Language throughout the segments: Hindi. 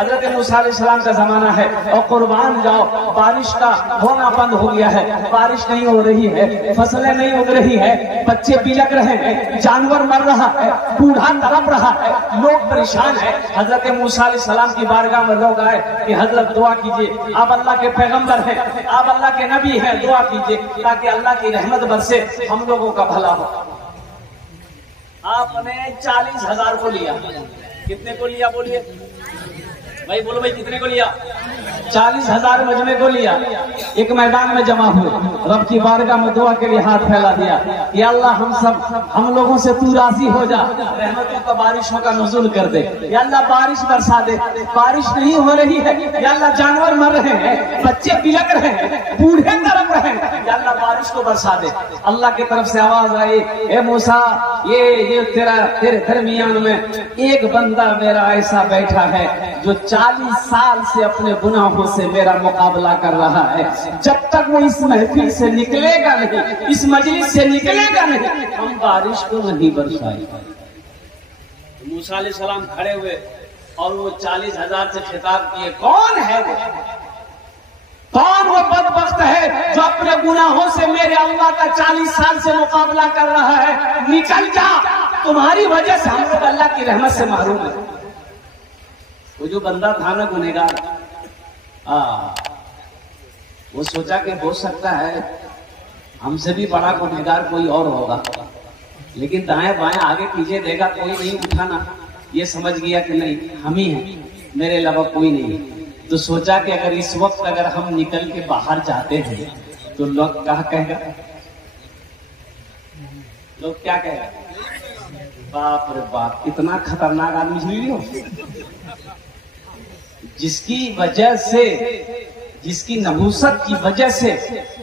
हजरत मूसा अलैहिस्सलाम का जमाना है और कुर्बान जाओ, बारिश का होना बंद हो गया है, बारिश नहीं हो रही है, फसलें नहीं उग रही है, बच्चे बिलक रहे हैं, जानवर मर रहा है, बूढ़ा तड़प रहा है, लोग परेशान है। हजरत मूसा अलैहिस्सलाम की बारगाह में लोग आए कि हजरत दुआ कीजिए, आप अल्लाह के पैगंबर हैं, आप अल्लाह के नबी हैं, दुआ कीजिए ताकि अल्लाह की रहमत बरसे, हम लोगों का भला हो। आपने 40,000 को लिया, कितने को लिया बोलिए भाई, बोलो भाई कितने को लिया? 40,000 मजमे को लिया, एक मैदान में जमा हुए, रब की बारगाह में दुआ के लिए हाथ फैला दिया कि अल्लाह हम लोगों से तू राजी हो जा, रहमतों का बारिशों का नुज़ुल कर दे, या अल्लाह बारिश बरसा दे। बारिश नहीं हो रही है, या अल्लाह जानवर मर रहे हैं, बच्चे बिलक रहे हैं, बूढ़े तड़प रहे हैं, या अल्लाह बारिश को बरसा दे। अल्लाह की तरफ से आवाज आई, ए मूसा, ये तेरे दरमियान में एक बंदा मेरा ऐसा बैठा है जो 40 साल से अपने गुनाहों से मेरा मुकाबला कर रहा है, जब तक वो इस महफिल से निकलेगा नहीं, इस मजलिस से निकलेगा नहीं, हम बारिश को नहीं बरसाएंगे। मूसा अलैहिस्सलाम खड़े हुए और वो 40,000 से खिताब किए, कौन है वो? कौन वो बदबख्त है जो अपने गुनाहों से मेरे अल्लाह का 40 साल से मुकाबला कर रहा है? निकल जा, तुम्हारी वजह से हम लोग अल्लाह की रहमत से महरूम है। वो जो बंदा था ना गुनहगार, वो सोचा कि हो सकता है हमसे भी बड़ा गुनहगार कोई और होगा, लेकिन दाएं बाएं आगे पीछे देखा कोई नहीं उठाना, ये समझ गया कि नहीं हम ही हैं, मेरे अलावा कोई नहीं। तो सोचा कि अगर इस वक्त अगर हम निकल के बाहर जाते हैं तो लोग क्या कहेगा, लोग क्या कहेगा? बाप रे बाप, इतना खतरनाक आदमी हुई हो, जिसकी वजह से, जिसकी नहुसत की वजह से,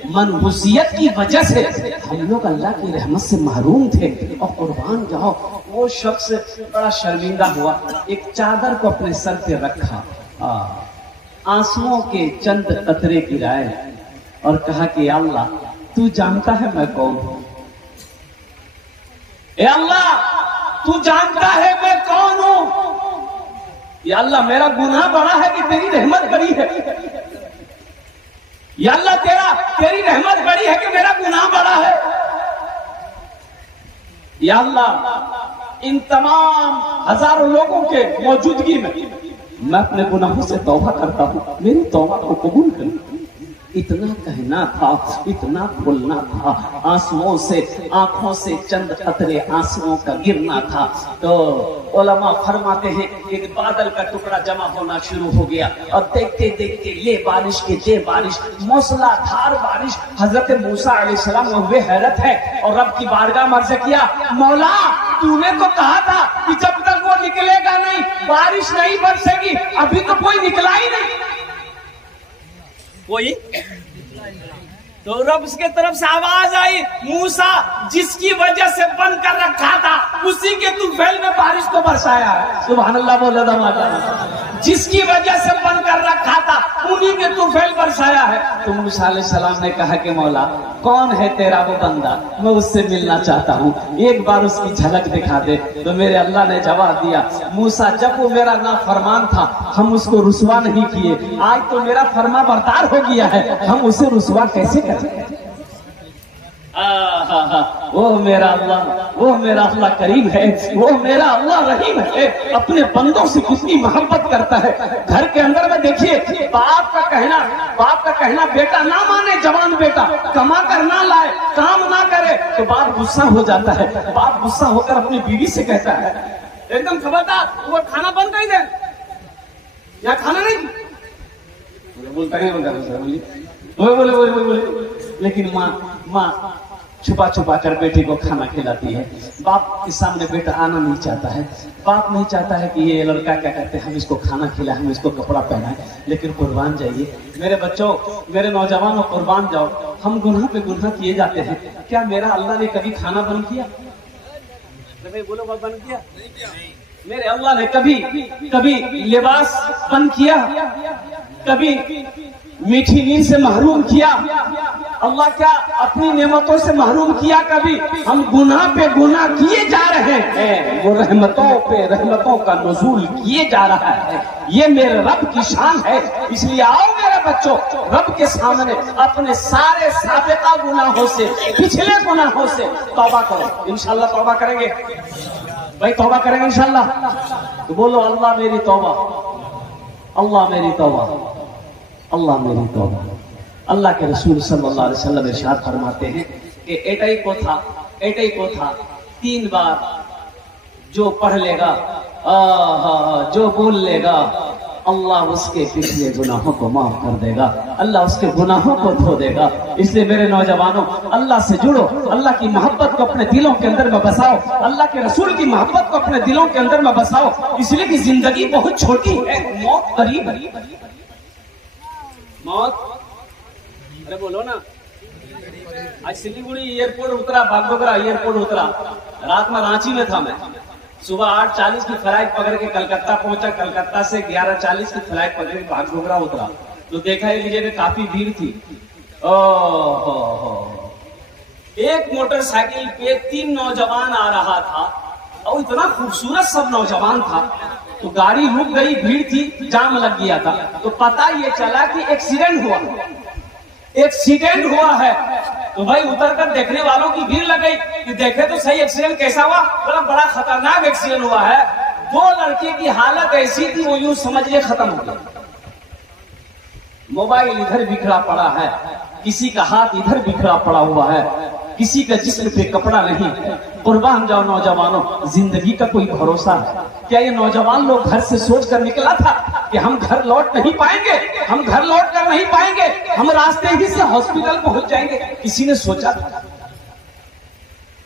मनहुसियत की वजह से हम लोग अल्लाह की रहमत से महरूम थे और कुर्बान जाओ। वो शख्स बड़ा शर्मिंदा हुआ, एक चादर को अपने सर पे रखा, आंसुओं के चंद कतरे गिराए और कहा कि अल्लाह तू जानता है मैं कौन हूं, ए अल्लाह तू जानता है मैं कौन हूं, या अल्लाह मेरा गुनाह बड़ा है कि तेरी रहमत बड़ी है, या अल्लाह तेरी रहमत बड़ी है कि मेरा गुनाह बड़ा है, या अल्लाह इन तमाम हजारों लोगों के मौजूदगी में मैं अपने गुनाहों से तौबा करता हूं, मेरी तौबा को कबूल कर। इतना कहना था, इतना बोलना था, आंसुओं से, आंखों से चंद कतरे आंसुओं का गिरना था। तो उलमा फरमाते हैं कि बादल का टुकड़ा जमा होना शुरू हो गया और देखते देखते ले बारिश के दे बारिश, मूसलाधार बारिश। हजरत मूसा अलैहिस्सलाम हुए हैरत है और रब की बारगाह में अर्ज़ किया, मौला तूने तो कहा था कि जब तक वो निकलेगा नहीं बारिश नहीं बरसेगी, अभी तो कोई निकला ही नहीं कोई। तो रब की तरफ से आवाज आई, मूसा जिसकी वजह से बंद कर रखा था उसी के तूफैल में बारिश को बरसाया है। सुभान अल्लाह बोला था माता, जिसकी वजह से बंद कर रखा था उन्हीं के तूफैल बरसाया है। तो मूसा अलैहिस्सलाम ने कहा कि मौला कौन है तेरा वो बंदा, मैं उससे मिलना चाहता हूँ, एक बार उसकी झलक दिखा दे। तो मेरे अल्लाह ने जवाब दिया, मूसा जब वो मेरा नाफरमान था हम उसको रुसवा नहीं किए, आज तो मेरा फरमा बरदार हो गया है, हम उसे रुसवा कैसे करें? वो मेरा अल्लाह करीम है, वो मेरा अल्लाह रहीम है, अपने बंदों से कितनी मोहब्बत करता है। घर के अंदर में देखिए बाप का कहना बेटा ना माने, जवान बेटा कमा कर ना लाए, काम ना करे तो बाप गुस्सा हो जाता है। बाप गुस्सा होकर अपनी बीवी से कहता है, एकदम खबरदार वो खाना बंद कर दे, या खाना नहीं बोलता है, बोले लेकिन माँ छुपा छुपा कर बेटे को खाना खिलाती है। बाप के सामने बेटा आना नहीं चाहता है, बाप नहीं चाहता है कि ये लड़का क्या कहते हैं हम इसको खाना खिलाएं, हम इसको कपड़ा पहनाएं। लेकिन कुर्बान जाइए मेरे बच्चों, मेरे नौजवानों, कुर्बान जाओ। हम गुनाह पे गुनाह किए जाते हैं। क्या मेरा अल्लाह ने कभी खाना बंद किया? बोलो बंद किया? मेरे अल्लाह ने कभी लिबास बंद किया? कभी मीठी नींद से महरूम किया? अल्लाह क्या अपनी नेमतों से महरूम किया कभी? हम गुनाह पे गुनाह किए जा रहे हैं, वो रहमतों पे रहमतों का नुज़ूल किए जा रहा है। ये मेरे रब की शान है। इसलिए आओ मेरे बच्चों, रब के सामने अपने सारे साबिका गुनाहों से, पिछले गुनाहों से तौबा करो। इंशाल्लाह तौबा करेंगे भाई, तौबा करेंगे इंशाल्लाह। तो बोलो अल्लाह मेरी तौबा, अल्लाह मेरी तौबा, अल्लाह मेरी तौबा। अल्लाह के रसूल सल्लल्लाहु अलैहि वसल्लम इरशाद फरमाते हैं कि एटई को था 3 बार जो पढ़ लेगा, जो बोल लेगा, अल्लाह उसके पिछले गुनाहों को माफ कर देगा, अल्लाह उसके गुनाहों को धो देगा। इसलिए मेरे नौजवानों, अल्लाह से जुड़ो, अल्लाह की मोहब्बत को अपने दिलों के अंदर में बसाओ, अल्लाह के रसूल की मोहब्बत को अपने दिलों के अंदर में बसाओ। इसलिए कि जिंदगी बहुत छोटी है, मौत करीब है। मौत, अरे बोलो ना। आज सिलीगुड़ी एयरपोर्ट उतरा, बागडोगरा एयरपोर्ट उतरा, रात में रांची में था मैं। सुबह 8:40 की फ्लाइट पकड़ के कलकत्ता पहुंचा, कलकत्ता से 11:40 की फ्लाइट पकड़ के बागडोगरा उतरा। तो देखा एक जगह काफी भीड़ थी। एक मोटरसाइकिल पे 3 नौजवान आ रहा था और इतना खूबसूरत सब नौजवान था। तो गाड़ी रुक गई, भीड़ थी, जाम लग गया था। तो पता ये चला कि एक्सीडेंट हुआ है। तो भाई उतर कर देखने वालों की भीड़ लग गई कि देखे तो सही एक्सीडेंट कैसा हुआ। बोला बड़ा खतरनाक एक्सीडेंट हुआ है। 2 लड़के की हालत ऐसी थी, वो यूं समझिए खत्म हो गया। मोबाइल इधर बिखरा पड़ा है, किसी का हाथ इधर बिखरा पड़ा हुआ है, किसी का जिस्म पे कपड़ा नहीं। कुर्बान जाओ नौजवानों, जिंदगी का कोई भरोसा है क्या? ये नौजवान लोग घर से सोच कर निकला था कि हम घर लौट नहीं पाएंगे, हम घर लौट कर नहीं पाएंगे, हम रास्ते ही से हॉस्पिटल पहुंच जाएंगे। किसी ने सोचा था?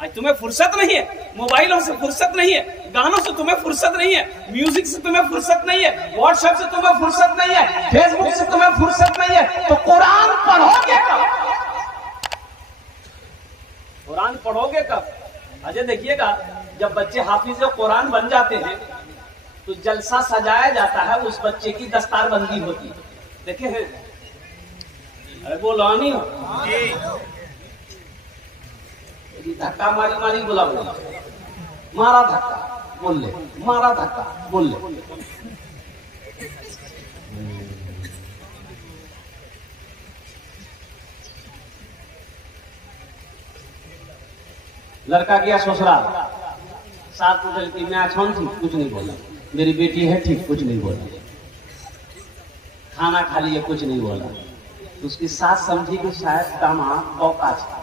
आज तुम्हें फुर्सत नहीं है, मोबाइलों से फुर्सत नहीं है, गानों से तुम्हें फुर्सत नहीं है, म्यूजिक से तुम्हें फुर्सत नहीं है, व्हाट्सएप से तुम्हें फुर्सत नहीं है, फेसबुक से तुम्हें फुर्सत नहीं है। तो कुरान पढ़ोगे कब? कुरान पढ़ोगे कब? अजय देखिएगा, जब बच्चे हाफिज कुरान बन जाते हैं तो जलसा सजाया जाता है, उस बच्चे की दस्तारबंदी होती है। देखे हैं? अरे बोलो नहीं हो, धक्का मारी बोला, मारा धक्का बोल ले, मारा धक्का बोल ले। लड़का गया ससुराल, साथ पूछल की मैं आछौन थी, कुछ नहीं बोला। मेरी बेटी है ठीक, कुछ नहीं बोला। खाना खा लिया, कुछ नहीं बोला। तो उसकी सास समझी कि शायद दामाद बौका था,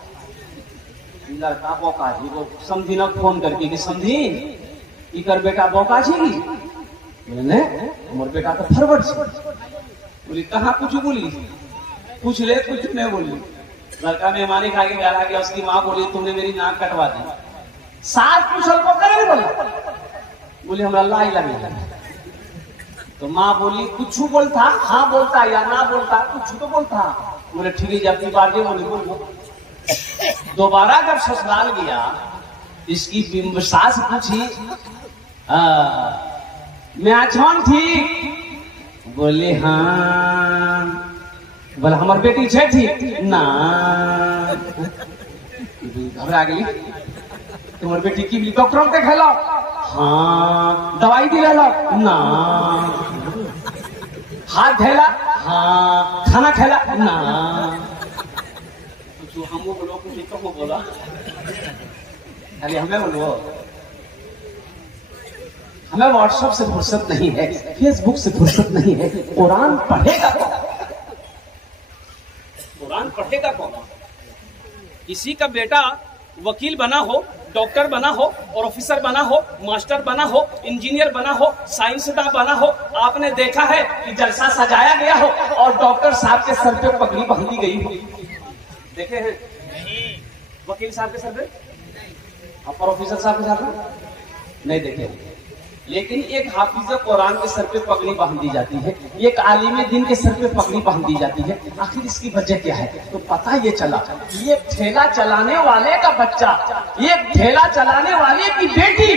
लड़का बौका थी। वो समझी ना फोन करके कि समझी इकर बेटा बौका छी, बोले मोर बेटा तो फरवर्ड छी। बोली कहाँ कुछ बोली, पूछ ले, कुछ नहीं बोली। लड़का मेहमानी खा के घर आ गया, उसकी माँ बोली तुमने मेरी नाक कटवा दी। सास पूछल को करे बोला, बोली हमरा लाई लगे। तो माँ बोली कुछ बोलता, हाँ बोलता या ना बोलता, कुछ तो बोलता। बोले ठीक है, जब की बात है बोली बोल। दोबारा जब ससुराल गया, इसकी सास पूछी मैं आछौन ठीक? बोले हाँ। बोला हमार बेटी छे ठीक ना? घबरा गई। तुम्हार बेटी की डॉक्टर के खेलो? हाँ। दवाई दिला ना? हाथ धैला? हाँ। खाना खेला ना? तो हम बोलो कुछ तो बोला, अरे हमें बोलो, हमें व्हाट्सएप से फुर्सत नहीं है, फेसबुक से फुर्सत नहीं है। कुरान पढ़ेगा कौन? कुरान पढ़ेगा कौन? किसी का बेटा वकील बना हो, डॉक्टर बना हो, प्रोफेसर बना हो, मास्टर बना हो, इंजीनियर बना हो, साइंसदान बना हो, आपने देखा है कि जलसा सजाया गया हो और डॉक्टर साहब के सर पे पगड़ी बांधी गई हो? देखे हैं? वकील साहब के सर पे और प्रोफेसर साहब के सर पे नहीं देखे। लेकिन एक हाफिज कुरान के सर पे पगड़ी बांध दी जाती है, एक आलिम दिन के सर पे पगड़ी बांध दी जाती है। आखिर इसकी वजह क्या है? तो पता ये चला, ये ठेला चलाने वाले का बच्चा, ये ठेला चलाने वाले की बेटी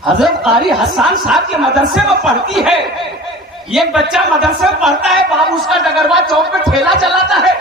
हजरत कारी हसन साहब के मदरसे में पढ़ती है। ये बच्चा मदरसे में पढ़ता है, बाबू उसका डगरवा चौक पे ठेला चलाता है।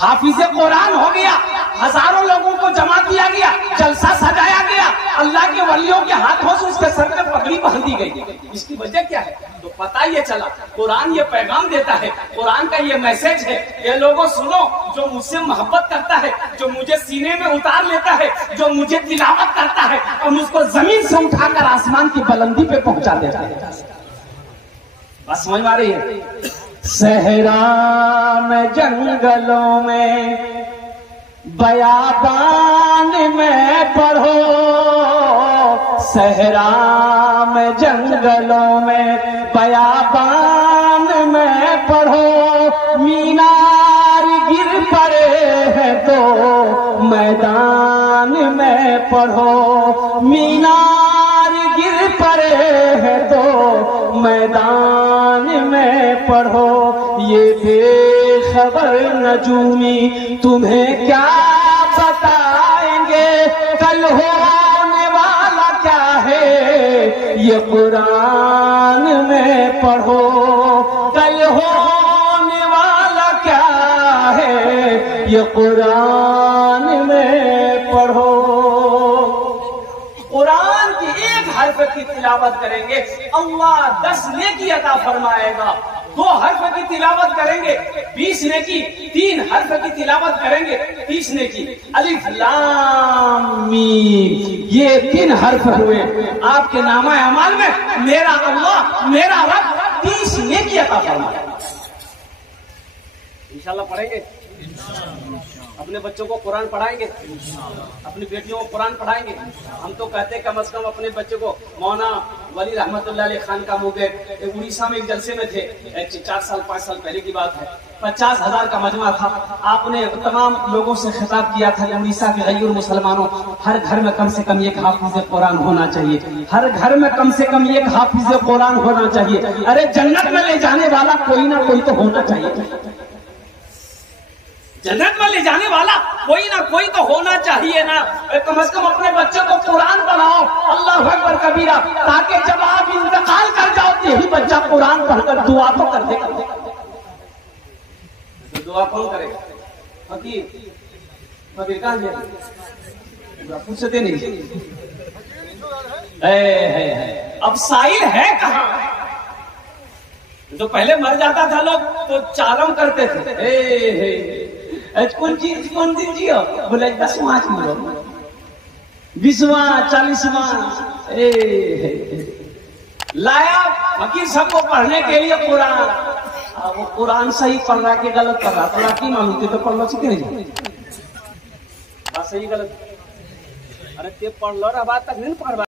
हाफिज़े कुरान हो गया, हजारों लोगों को जमा किया गया, जलसा सजाया गया, अल्लाह के वलियों के हाथों से उसके सर पे पगड़ी बांध दी गई। इसकी वजह क्या है? तो पता ये चला कुरान ये पैगाम देता है, कुरान का ये मैसेज है, ये लोगों सुनो, जो मुझसे मोहब्बत करता है, जो मुझे सीने में उतार लेता है, जो मुझे तिलावत करता है और मुझको जमीन से उठाकर आसमान की बुलंदी पे पहुंचा देता है। बस समझ में आ रही है? सहरा में जंगलों में बयाबान में पढ़ो, सहरा में जंगलों में बयाबान में पढ़ो, मीनार गिर पड़े हैं तो मैदान में पढ़ो, मीनार गिर पड़े हैं तो मैदान में पढ़ो, ये बेखबर नजूमी तुम्हें क्या बताएंगे, कल होने वाला क्या है ये कुरान में पढ़ो, कल होने वाला क्या है ये कुरान में पढ़ो। कुरान की एक हर्फ की तिलावत करेंगे अल्लाह 10 नेकी अता फरमाएगा, 2 हर्फ की तिलावत करेंगे 20 नेकी, 3 हर्फ की तिलावत करेंगे 30 नेकी। अलिफ लाम मीम ये 3 हर्फ हुए आपके नामा अमाल में, मेरा अल्लाह मेरा रब 30 नेकी अता फरमाएगा। इंशाल्लाह पढ़ेंगे, अपने बच्चों को कुरान पढ़ाएंगे, अपनी बेटियों को कुरान पढ़ाएंगे। हम तो कहते हैं कम से कम अपने बच्चे को मौना वली रहमतुल्लाह अलैह खान का मुगैर उड़ीसा में एक जलसे में थे, 4 साल 5 साल पहले की बात है, 50,000 का मजमा था। आपने तमाम लोगों से खिताब किया था कि उड़ीसा के गैर मुसलमानों, हर घर में कम से कम एक हाफिज कुरान होना चाहिए, हर घर में कम से कम एक हाफिज कुरान होना चाहिए। अरे जन्नत में ले जाने वाला कोई ना कोई तो होना चाहिए, जन्नत में ले जाने वाला कोई ना कोई तो होना चाहिए ना। कम से कम अपने बच्चों को कुरान पढ़ाओ, अल्लाह अकबर कबीरा, ताकि जब आप इंतकाल कर जाओ तो यही बच्चा कुरान पढ़कर दुआ तो कर देगा। तो दुआ कौन करेगा? फकीर, फकीर कहाँ गया? पूछते नहीं। अब साइल है कहाँ? जो पहले मर जाता था लोग तो चालम करते थे, कौन दिन जियो? बोले 10वां जियो, 20वां 40वां लाया फकीर सबको पढ़ने के लिए कुरान। वो कुरान सही पढ़ रहा कि गलत पढ़ रहा, थोड़ा की मालूम तो पढ़ लो सीखे नहीं बात सही गलत। अरे ते पढ़ लो बात तक नहीं पढ़